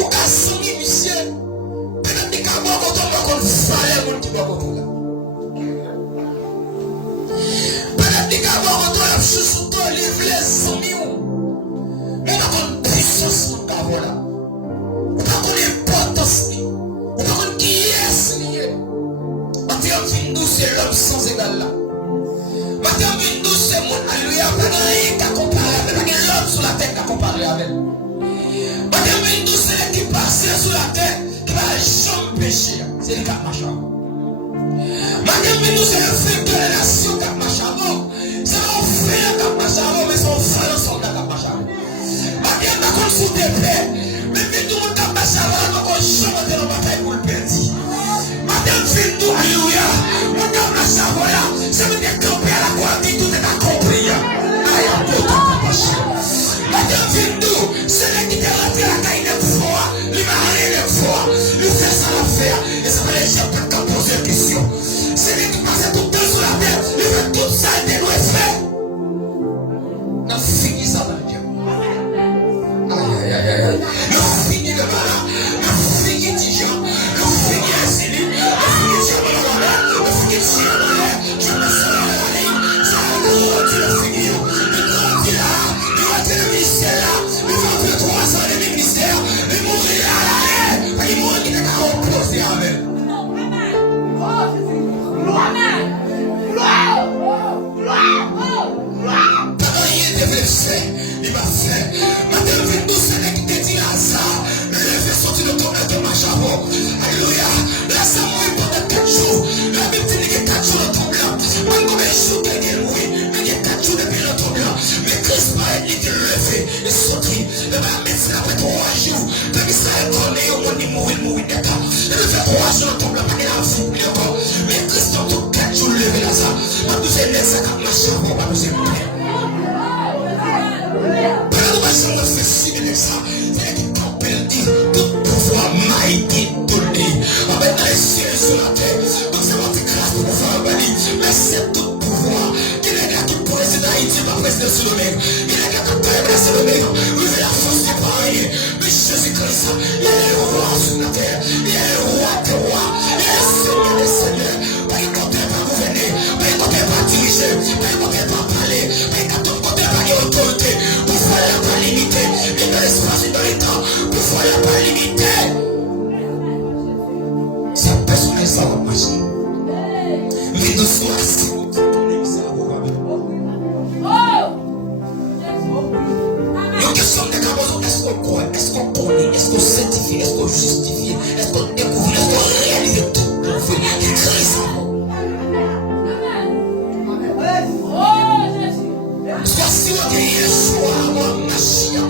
Ou qu'à soumis, monsieur. Peut-être qu'il y a un bon côté, on va qu'on fallait le monde qui doit contrôler. Peut-être qu'il y a un bon côté, on va sous toi, livre les soumis. Mais on a une puissance dans ta voix là. On a une importance. On a une qui est lié. Mathieu Vindou, c'est l'homme sans égal là. Mathieu Vindou, c'est mon alléluia. Pas de rien qu'à comparer avec. Pas de l'homme sur la terre qu'à comparer avec. Mathieu Vindou, c'est lui qui passe sur la terre. Qui va jamais pécher. C'est lui qui a marché. Mathieu Vindou, c'est le fait de la nation qui a marché avant. C'est mon frère qui a marché avant, mais son frère soldat qui a marché avant. Mathieu n'a qu'on sous des paix. Mais tout le monde qui a marché avant, n'a qu'on jamais de la bataille pour le perdre. Madame Vindou, alléluia. Madame la Savoya, ça veut dire camper à la croix, dit tout est accompli. Aïe, Madame Vindou, c'est là qui t'a rentré la caille de foi, lui marié de foi, lui fait ça l'affaire, et ça va les gens qui t'ont posé une question. C'est lui qui passe tout le temps sur la terre, lui fait tout ça et nous est fait. On a fini ça dans le Dieu. Aïe, aïe, aïe, aïe. On a fini le malin, on a fini Dijon, on a fini Asili. Il m'a fait. Madame Vindou, c'est là qui te dit Lazare. Levez sorti de ton de ma chavo. Alléluia. Lazare mourit pendant 4 jours. La Bible dit qu'il y a 4 jours de tremblant. Même comme un jour qu'il est mourir. Mais il y a 4 jours depuis le tremblant. Mais Christ m'a dit de lever et sortir. Et ma médecine après 3 jours. Comme Israël connaît au monde, il mourit d'accord. Et le fait 3 jours de tremblant. Mais il a foutu encore. Mais Christ a tout 4 jours levé Lazare. Ma douce est laissée comme ma chavo. Ma douce est mourir. Je me fais cibler ça. C'est qui t'appelle dit tout pouvoir maïti tout dit. Avec les cieux sur la terre. Donc c'est votre grâce pour pouvoir banir. Mais c'est tout pouvoir. Qui est là qui préside Haïti va présider sur le mec. Il est là qui peut placer le mec. Vous avez la force de parler. Mais Jésus-Christ, il est le roi sur la terre. Il est le roi des rois. Il est le Seigneur des seigneurs. Pas il compte pas gouverner. Pas il compte pas diriger. Pas il compte pas parler. Pas il compte pas autorité. Pouvoir n'a pas limité. Et dans l'espace et dans les temps, pouvoir n'a pas limité. C'est un personnage ça va marcher. Mais nous sommes assis. Nous question de Cameroun, est-ce qu'on croit, est-ce qu'on connaît, est-ce qu'on certifie, est-ce qu'on justifie, est-ce qu'on découvre, est-ce qu'on réalise tout le fait qui crée ça. Soit si on dit Yeshua, moi, Machia.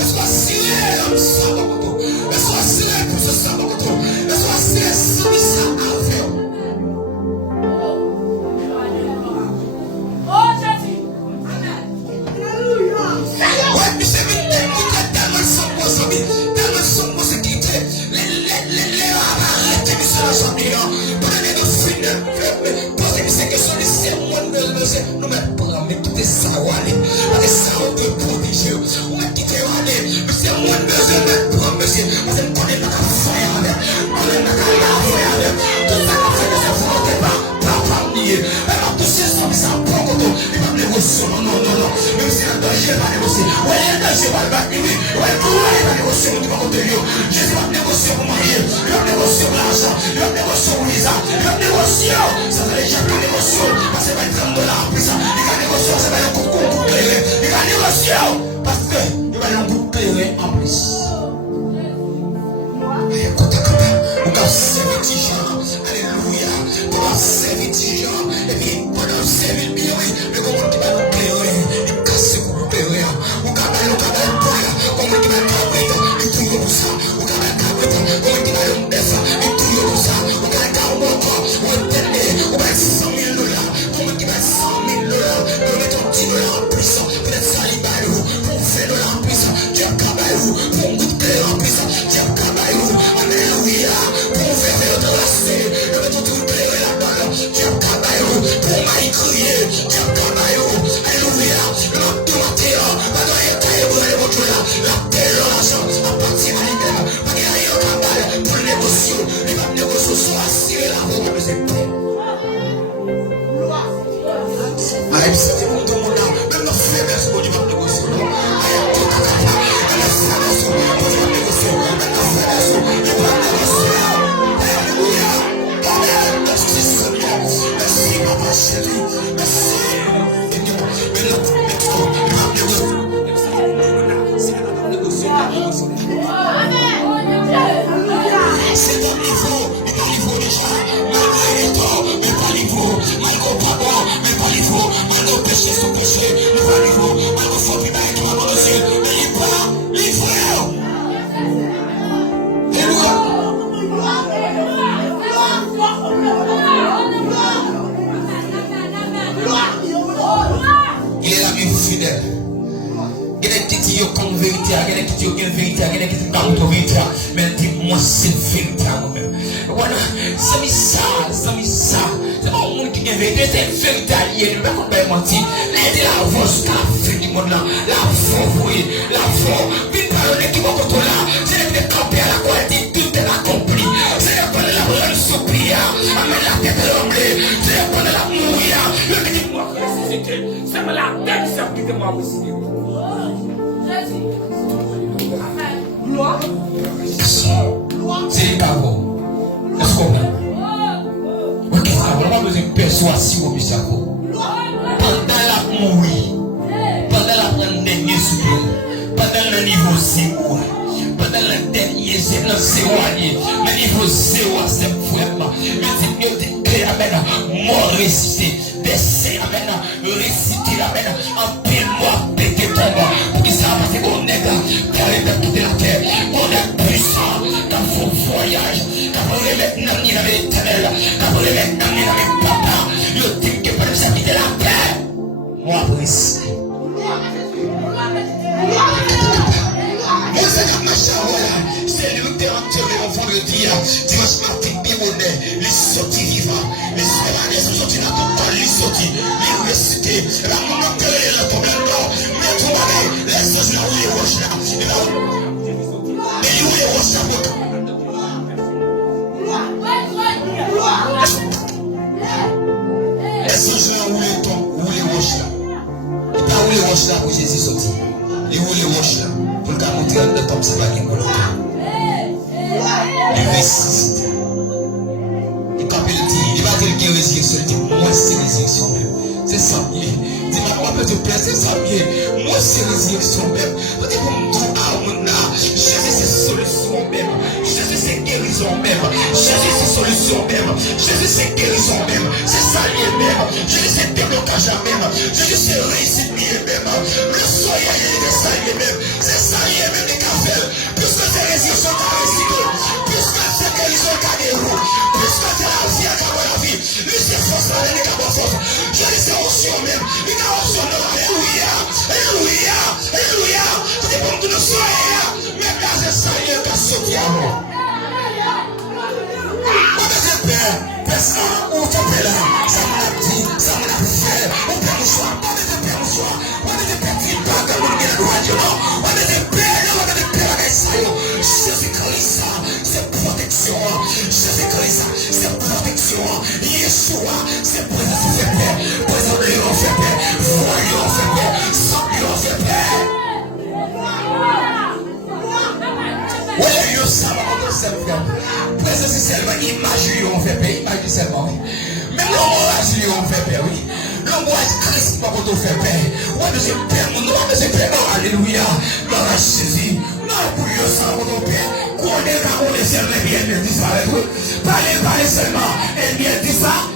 Soit si l'homme s'en va contre. Soit si l'homme se s'en va contre. Soit si l'homme s'en va avèw. Oh Jésus. Amen. Alléluia. Ouais, mais c'est tellement sombre, tellement sombre, c'est qui fait. Les arrêtés du seul assembléant. Prenez nos filles, posez-nous ces questions, c'est moi, nous mettons pour la mettre tout ça. Des salons de prodigieux, on m'a quitté en année, mais c'est moins de besoin de prendre, monsieur. On s'est connu dans la faire avec, on est dans la faire avec, tout ça qu'on fait de sa volonté, pas nier. Elle va toucher son ça prend contre, il va négocier, non, même si un danger va négocier, ouais, un danger va le battre, ouais, il va négocier, on va contre lui. Jésus va négocier pour marier, il va négocier pour l'argent, il va négocier pour Lisa, il va négocier, ça va les gens qui négocient, parce que c'est pas $30, puis ça, il va négocier, ça va un coup de clair. Il va négocier parce qu'il va y avoir un bout de clair en plus. On va servir des gens, alléluia. On va servir des gens, et puis pendant servir le bien, le comment qui va nous clairer, il casse pour nous clairer. On va aller au cabane pour rien, comment qui va nous cabrer, il touille pour ça. On va aller cabrer, comment qui va nous défendre, il touille pour ça. On va aller cabrer encore, on va tenir, on va être $100,000. Comment qui va être $100,000, on va mettre $10 en plus, peut-être ça, il va nous. C'est ton niveau, mais pas niveau déjà. Malgré les torts, mais pas niveau. Malgré pardon, mais pas niveau. Malgré péché, son péché, mais pas niveau. Malgré faute, mais qui va dans Dieu, mais il n'est pas niveau. Il est l'ami fidèle. Il y a qui disent comme vérité, il y a qui disent qu'il y a une vérité, il y a qui disent qu'il y a une vérité. Mais dis-moi, c'est vérité. Voilà, c'est ça. C'est pas un monde qui a une vérité, c'est une vérité alliée. Ne pas qu'on mentir. L'aide la voix jusqu'à la fin du monde là. La foi, oui, la foi. Une parole qui va contre là. C'est le camper à la qualité, tout est accompli. C'est le point de la bonne soupir. Amène la tête de l'homme. C'est le point de la mourir. Le qui dit moi, c'est la tête, c'est qui dit moi aussi. C'est les caveaux. Est-ce qu'on a? Ok, ça va pas besoin de persuasion au bisako. Pendant la mourir, pendant la dernière soupe, pendant le niveau 0, pendant le dernier zéro, le niveau 0 à 7 fois, mais tu créé amène, mort récité, dessin amène, réciter amène, en pile mort, pété tombe, pour que ça va passer qu'on est là, carré de toute la terre, on est puissant dans vos voyages, quand vous remettez dans l'éternel, quand vous remettez dans les papa, le type qui peut nous habiter la paix, moi brise. Moi, c'est comme ma chère, voilà. C'est le terrain de vendredi, dimanche matin, bien honnête, les sorties vivants, les soirées sont sorties dans tout temps, les sorties, les récités, la maman que la tombe là, mais tout le les choses là où les roches là, et là où les roches là, les choses là où les tombes, où les roches là, et pas où les roches là où Jésus sorti, et où les roches là. Pour le montrer en deux temps, c'est pas qu'il il ressuscite. Il va dire qu'il y a résurrection. Il dit, moi c'est résurrection même. C'est ça bien. Il dit, moi peut te plaire, c'est ça bien. Moi c'est résurrection même. Il dit, pour me dire, ah mon âme, Jésus c'est solution même. Jésus c'est guérison même. Jésus c'est solution même. Jésus c'est guérison même. C'est ça lié même. Jésus c'est déblocage même. Jésus c'est réussite lié même. Le soyez c'est ça lié même. C'est ça lié même les cafés. Puisque c'est résurrection qui a réussi. Puisque c'est guérison qui a déroulé. Puisque c'est la vie qui a la vie. Lui c'est force, la vie qui a force. Jésus c'est option même. Il a option même. Alléluia. Alléluia. Alléluia. Tout est bon de nous soyez. Mais là c'est ça lié qui a sauté à moi. Personne où tu es là, ça m'a dit, ça m'a fait, on peut nous soir, on est des pères, on est des petits pas comme on est le roi du Nord, on est des pères avec ça, Jésus-Christ, c'est protection, Jésus-Christ, c'est protection, Yeshua, c'est présence fait paix, présence de l'on fait paix, voyons fait paix, sans l'on fait paix. Ouais, yo, ça va, on se fait. Présence seulement, imagine on fait paix, imagine seulement. Même l'ombrage, on fait paix, oui. L'ombrage Christ, pas qu'on fait paix. Ouais, monsieur Père, mon nom, monsieur Père, alléluia. Dans Jésus, non, pour yo, ça va, on paix. Qu'on est là, on est seulement, bien, disparaître. Parlez seulement, et bien, dis ça.